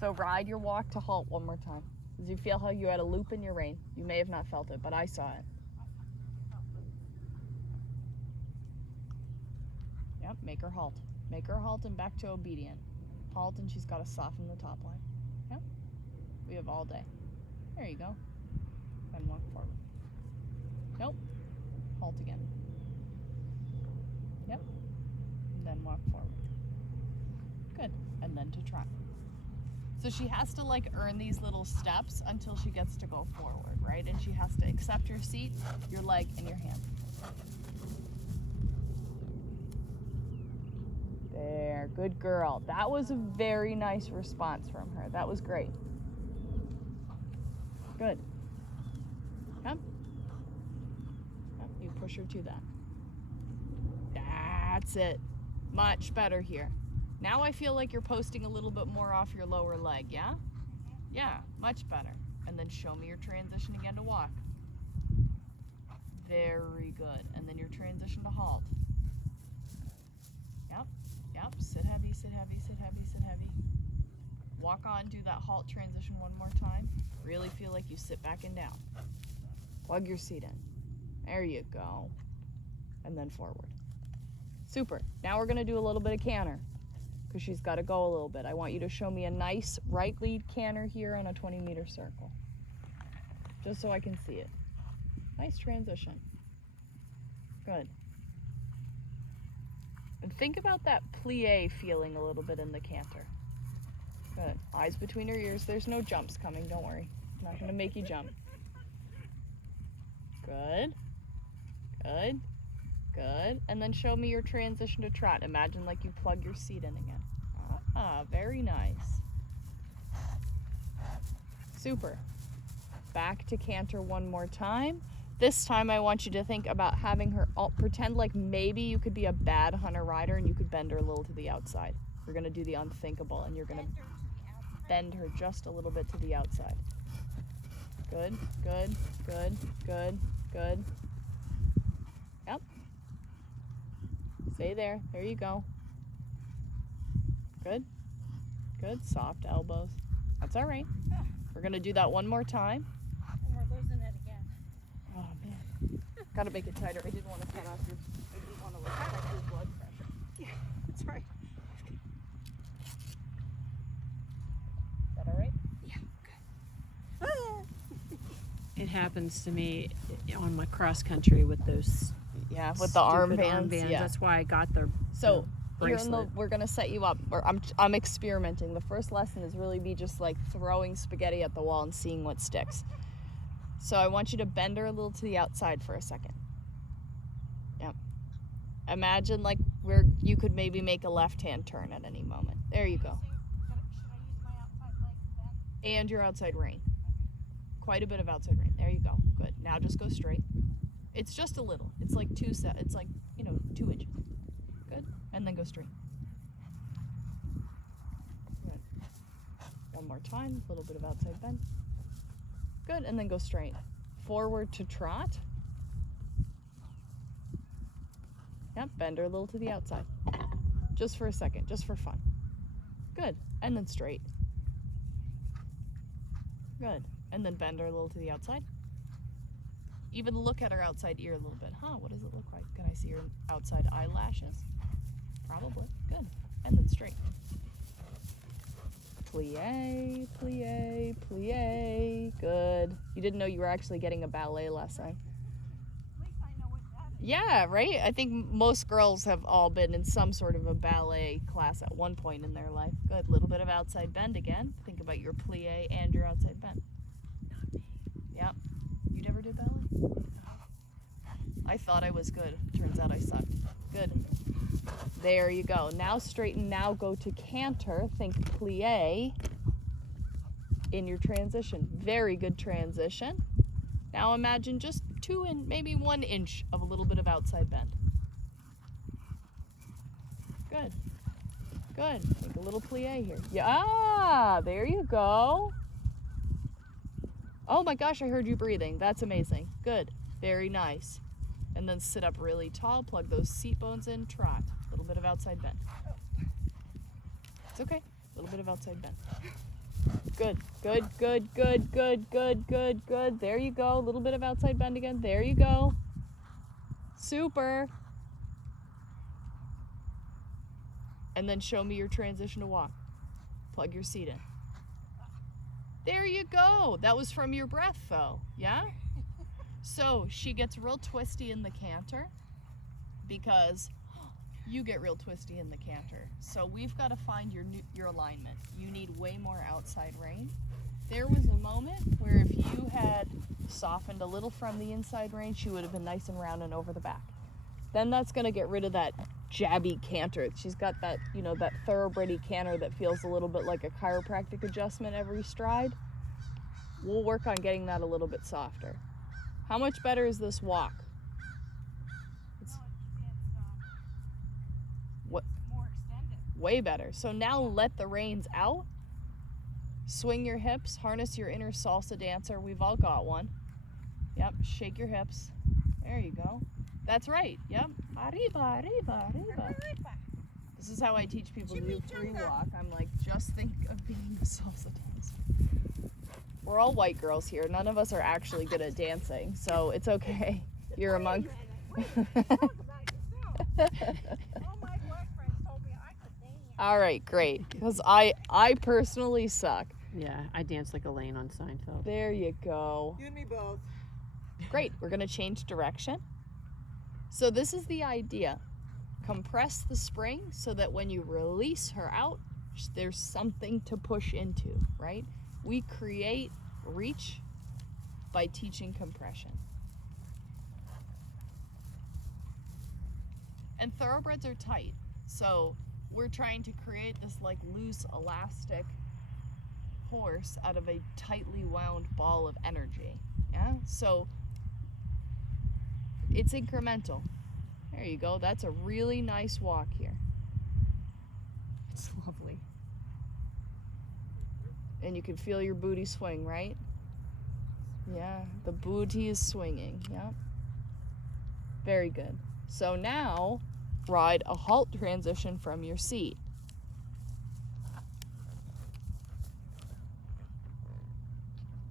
So ride your walk to halt one more time. Did you feel how you had a loop in your rein? You may have not felt it, but I saw it. Yep, make her halt. Make her halt and back to obedient. Halt and she's got to soften the top line. Yep. We have all day. There you go. Then walk forward. Nope. Halt again. Yep. And then walk forward. Good. And then to trot. So she has to like earn these little steps until she gets to go forward, right? And she has to accept your seat, your leg, and your hand. There, good girl. That was a very nice response from her. That was great. Good. Yep. Yep. You push her to that. That's it. Much better here. Now I feel like you're posting a little bit more off your lower leg, yeah? Yeah, much better. And then show me your transition again to walk. Very good. And then your transition to halt. Yep, yep. Sit heavy, sit heavy, sit heavy, sit heavy. Walk on, do that halt transition one more time. Really feel like you sit back and down. Plug your seat in. There you go. And then forward. Super. Now we're gonna do a little bit of canter, because she's got to go a little bit. I want you to show me a nice right lead canter here on a 20-meter circle, just so I can see it. Nice transition. Good. And think about that plie feeling a little bit in the canter. Good. Eyes between her ears. There's no jumps coming, don't worry. I'm not going to make you jump. Good. Good. Good. And then show me your transition to trot. Imagine like you plug your seat in again. Ah, very nice. Super. Back to canter one more time. This time I want you to think about having her pretend like maybe you could be a bad hunter rider and you could bend her a little to the outside. You're going to do the unthinkable and you're going to bend her just a little bit to the outside. Good, good, good, good, good. Yep. Stay there. There you go. Good. Good. Soft elbows. That's all right. We're going to do that one more time. And we're losing it again. Oh, man. Got to make it tighter. I didn't want to cut off your, I didn't want to cut off your blood pressure. Yeah, that's right. Is that all right? Yeah, good. It happens to me on my cross country with those Yeah, with the armbands. Yeah. That's why I got the So here bracelet. we're gonna set you up. Or I'm experimenting. The first lesson is really be just like throwing spaghetti at the wall and seeing what sticks. So I want you to bend her a little to the outside for a second. Yep. Imagine like where you could maybe make a left-hand turn at any moment. There you go. Should I use my outside leg then? And your outside rein. Quite a bit of outside rein. There you go. Good. Now just go straight. It's just a little. It's like it's like, 2 inches. Good. And then go straight. Good. One more time. A little bit of outside bend. Good. And then go straight. Forward to trot. Yep. Bend her a little to the outside. Just for a second. Just for fun. Good. And then straight. Good. And then bend her a little to the outside. Even look at her outside ear a little bit. Huh, what does it look like? Can I see her outside eyelashes? Probably. Good. And then straight. Plie, plie, plie. Good. You didn't know you were actually getting a ballet lesson. At least I know what that is. Yeah, right? I think most girls have all been in some sort of a ballet class at one point in their life. Good. Little bit of outside bend again. Think about your plie and your outside bend. Yep. You never did ballet? I thought I was good. Turns out I sucked. Good. There you go. Now straighten. Now go to canter. Think plie in your transition. Very good transition. Now imagine just 2 and maybe 1 inch of a little bit of outside bend. Good. Good. Think a little plie here. Yeah, there you go. Oh my gosh, I heard you breathing. That's amazing. Good. Very nice. And then sit up really tall, plug those seat bones in, trot. A little bit of outside bend. It's okay. A little bit of outside bend. Good, good, good, good, good, good, good, good. There you go. A little bit of outside bend again. There you go. Super. And then show me your transition to walk. Plug your seat in. There you go. That was from your breath though, yeah? So she gets real twisty in the canter because you get real twisty in the canter. So we've got to find your alignment. You need way more outside rein. There was a moment where if you had softened a little from the inside rein, she would have been nice and round and over the back. Then that's going to get rid of that jabby canter. She's got that, you know, that thoroughbredy canter that feels a little bit like a chiropractic adjustment every stride. We'll work on getting that a little bit softer. How much better is this walk? What? More extended. Way better. So now let the reins out. Swing your hips, harness your inner salsa dancer. We've all got one. Yep, shake your hips. There you go. That's right. Yep. Arriba, arriba, arriba. This is how I teach people to do free walk. I'm like, just think of being a salsa dancer. We're all white girls here. None of us are actually good at dancing, so it's okay. You're among. Wait a minute. Talk about yourself. All my boyfriends told me I could dance. All right, great. Because I personally suck. Yeah, I dance like Elaine on Seinfeld. There you go. You and me both. Great. We're going to change direction. So this is the idea. Compress the spring so that when you release her out, there's something to push into, right? We create reach by teaching compression. And thoroughbreds are tight. So we're trying to create this like loose elastic horse out of a tightly wound ball of energy. Yeah? So it's incremental. There you go. That's a really nice walk here. It's lovely. And you can feel your booty swing, right? Yeah, the booty is swinging. Yeah. Very good. So now ride a halt transition from your seat.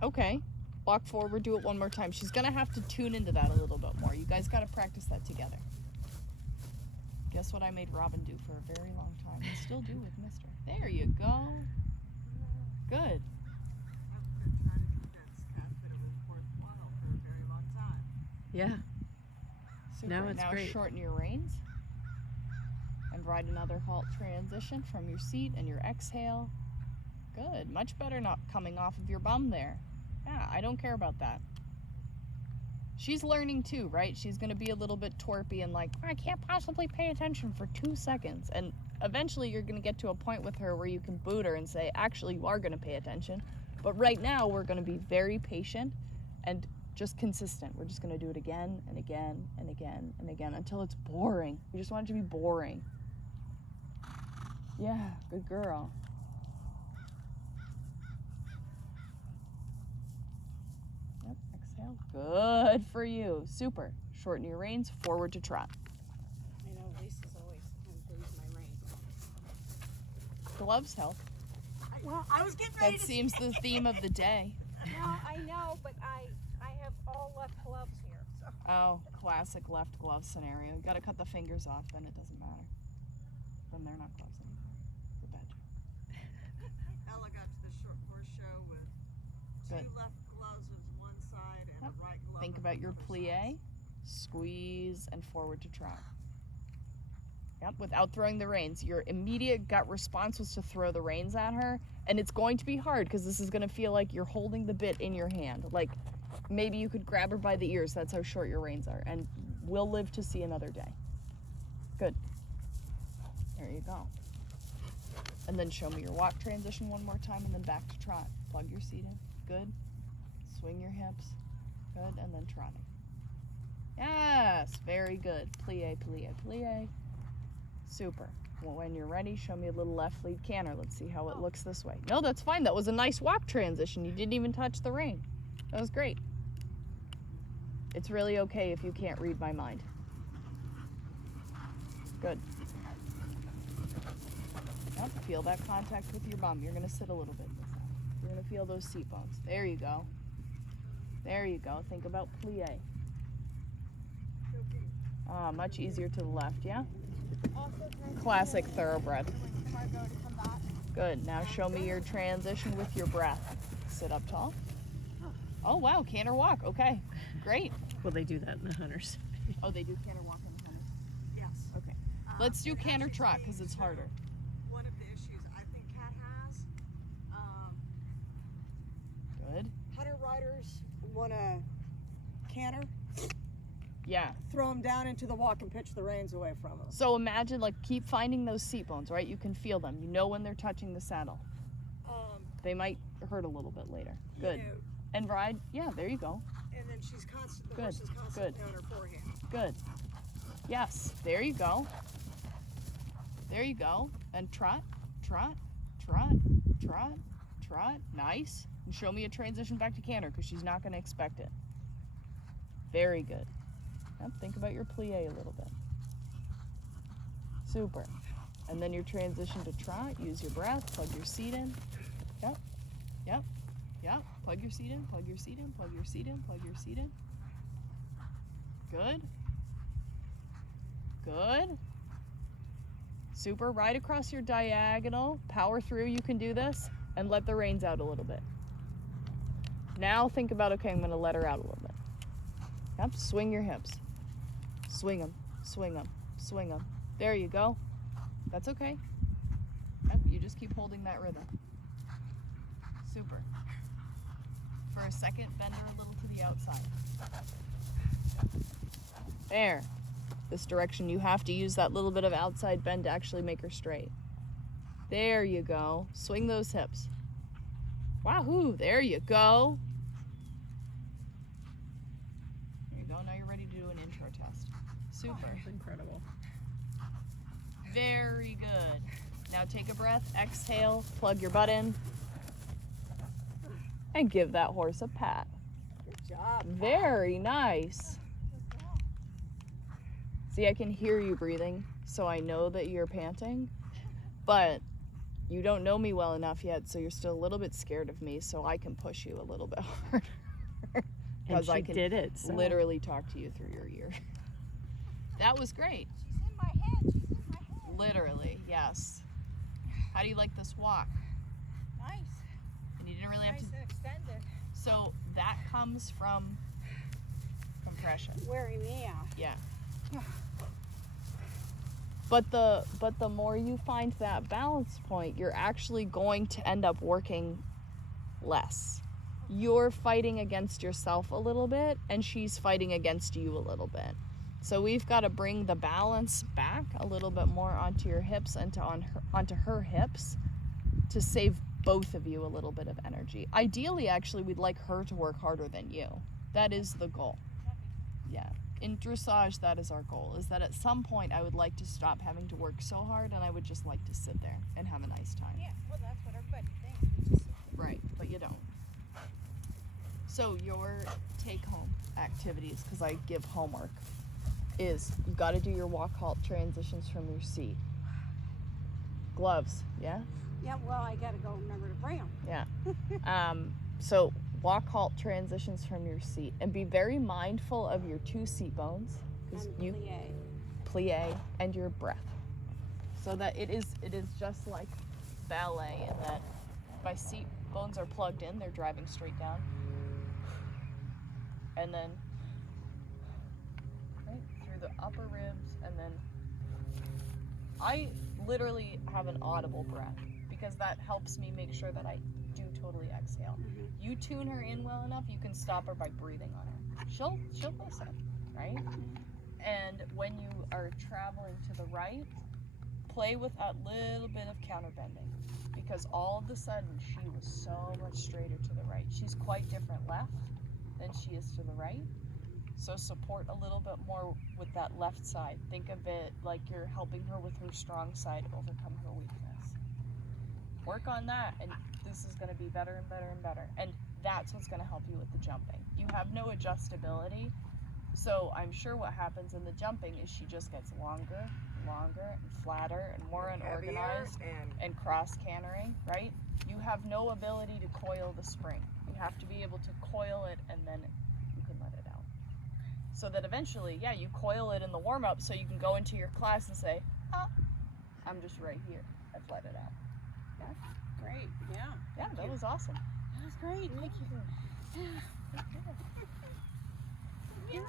Okay. Walk forward, do it one more time. She's gonna have to tune into that a little bit more. You guys gotta practice that together. Guess what I made Robin do for a very long time and still do with Mister. There you go. Good. I've been trying to keep that scat, but it was worthwhile for a very long time. Yeah. Super. Now it's now great. Shorten your reins and ride another halt transition from your seat and your exhale. Good. Much better not coming off of your bum there. Yeah, I don't care about that. She's learning too, right? She's going to be a little bit torpy and like, I can't possibly pay attention for 2 seconds. And eventually you're going to get to a point with her where you can boot her and say, actually, you are going to pay attention. But right now, we're going to be very patient and just consistent. We're just going to do it again and again and again and again until it's boring. We just want it to be boring. Yeah, good girl. Yep, exhale. Good for you. Super. Shorten your reins, forward to trot. I know Lisa's always trying to lose my reins. Gloves help. Well, I was getting ready That to seems the theme of the day. No, I know, but I have all left gloves here. So Oh, classic left glove scenario. You gotta cut the fingers off, then it doesn't matter. Then they're not gloves anymore. It's a bad joke. Ella got to the short horse show with Good. 2 left gloves on one side and Yep. a right glove Think on about the your other plie, squeeze, and forward to trot. Yep, without throwing the reins. Your immediate gut response was to throw the reins at her, and it's going to be hard because this is going to feel like you're holding the bit in your hand. Like maybe you could grab her by the ears. That's how short your reins are, and we'll live to see another day. Good. There you go. And then show me your walk transition one more time, and then back to trot. Plug your seat in. Good. Swing your hips. Good, and then trotting. Yes, very good. Plie, plie, plie. Super. Well, when you're ready, show me a little left lead canter. Let's see how it looks this way. No, that's fine. That was a nice walk transition. You didn't even touch the rein. That was great. It's really okay if you can't read my mind. Good. Yep, feel that contact with your bum. You're going to sit a little bit this time. You're gonna feel those seat bones. There you go. There you go. Think about plie. Much easier to the left, yeah? Classic thoroughbred. Margaux to come back. Good. Now show me your transition with your breath. Sit up tall. Oh wow, canter walk. Okay, great. Well, they do that in the hunters. Oh, they do canter walk in the hunter. Yes. Okay. Let's do It canter actually trot because it's seems harder. One of the issues I think Kat has, Good. Hunter riders want to canter, Yeah. throw them down into the walk and pitch the reins away from them. So imagine, like, keep finding those seat bones, right? You can feel them. You know when they're touching the saddle. They might hurt a little bit later. Good. You know, And ride. Yeah, there you go. and then she's constantly, Good, the horse is constantly on her forehand. Good. Yes. There you go. There you go. And trot, trot, trot, trot, trot. Nice. And show me a transition back to canter because she's not going to expect it. Very good. Yep, think about your plie a little bit. Super. And then your transition to trot. Use your breath. Plug your seat in. Yep. Yep. Yep. Plug your seat in. Plug your seat in. Plug your seat in. Plug your seat in. Good. Good. Super. Right across your diagonal. Power through. You can do this. And let the reins out a little bit. Now think about, okay, I'm going to let her out a little bit. Yep. Swing your hips. Swing them. Swing them. Swing them. There you go. That's okay. Yep. You just keep holding that rhythm. Super. For a second, bend her a little to the outside. There. This direction, you have to use that little bit of outside bend to actually make her straight. There you go. Swing those hips. Wahoo! There you go. There you go. Now you're ready to do an intro test. Super. That's incredible. Very good. Now take a breath, exhale, plug your butt in, and give that horse a pat. Good job. Very nice. See, I can hear you breathing, so I know that you're panting, but you don't know me well enough yet, so you're still a little bit scared of me, so I can push you a little bit harder. And Because she I can did it. So. literally talk to you through your ear. That was great. She's in my head. She's in my head. Literally, yes. How do you like this walk? Nice. And you didn't really have Nice to. and extended. So that comes from compression. Wearing me out. Yeah. But the more you find that balance point, you're actually going to end up working less. You're fighting against yourself a little bit, and she's fighting against you a little bit. So we've got to bring the balance back a little bit more onto your hips and onto her hips to save both of you a little bit of energy. Ideally, actually, we'd like her to work harder than you. That is the goal. Yeah. In dressage, that is our goal, is that at some point I would like to stop having to work so hard and I would just like to sit there and have a nice time. Yeah, well, that's what everybody thinks. We just Right, but you don't. So your take-home activities, because I give homework, is you've got to do your walk halt transitions from your seat. Gloves, yeah? Yeah, well, I gotta go remember to bring them. Yeah. So walk halt transitions from your seat and be very mindful of your two seat bones, because And you plie and your breath, so that it is just like ballet in that my seat bones are plugged in, they're driving straight down, and then right through the upper ribs, and then I literally have an audible breath because that helps me make sure that I do totally exhale. You tune her in well enough, you can stop her by breathing on her. She'll listen, right? And when you are traveling to the right, play with a little bit of counterbending, because all of a sudden she was so much straighter to the right. She's quite different left than she is to the right. So support a little bit more with that left side. Think of it like you're helping her with her strong side overcome her weakness. Work on that, and this is going to be better and better and better. And that's what's going to help you with the jumping. You have no adjustability, so I'm sure what happens in the jumping is she just gets longer, longer and flatter and more Heavier unorganized and cross cantering, right? You have no ability to coil the spring. You have to be able to coil it and then you can let it out. So that eventually, yeah, you coil it in the warm-up so you can go into your class and say, oh, I'm just right here. I've let it out. Great. Yeah. Yeah, that was awesome. That was great. Thank you. Yeah.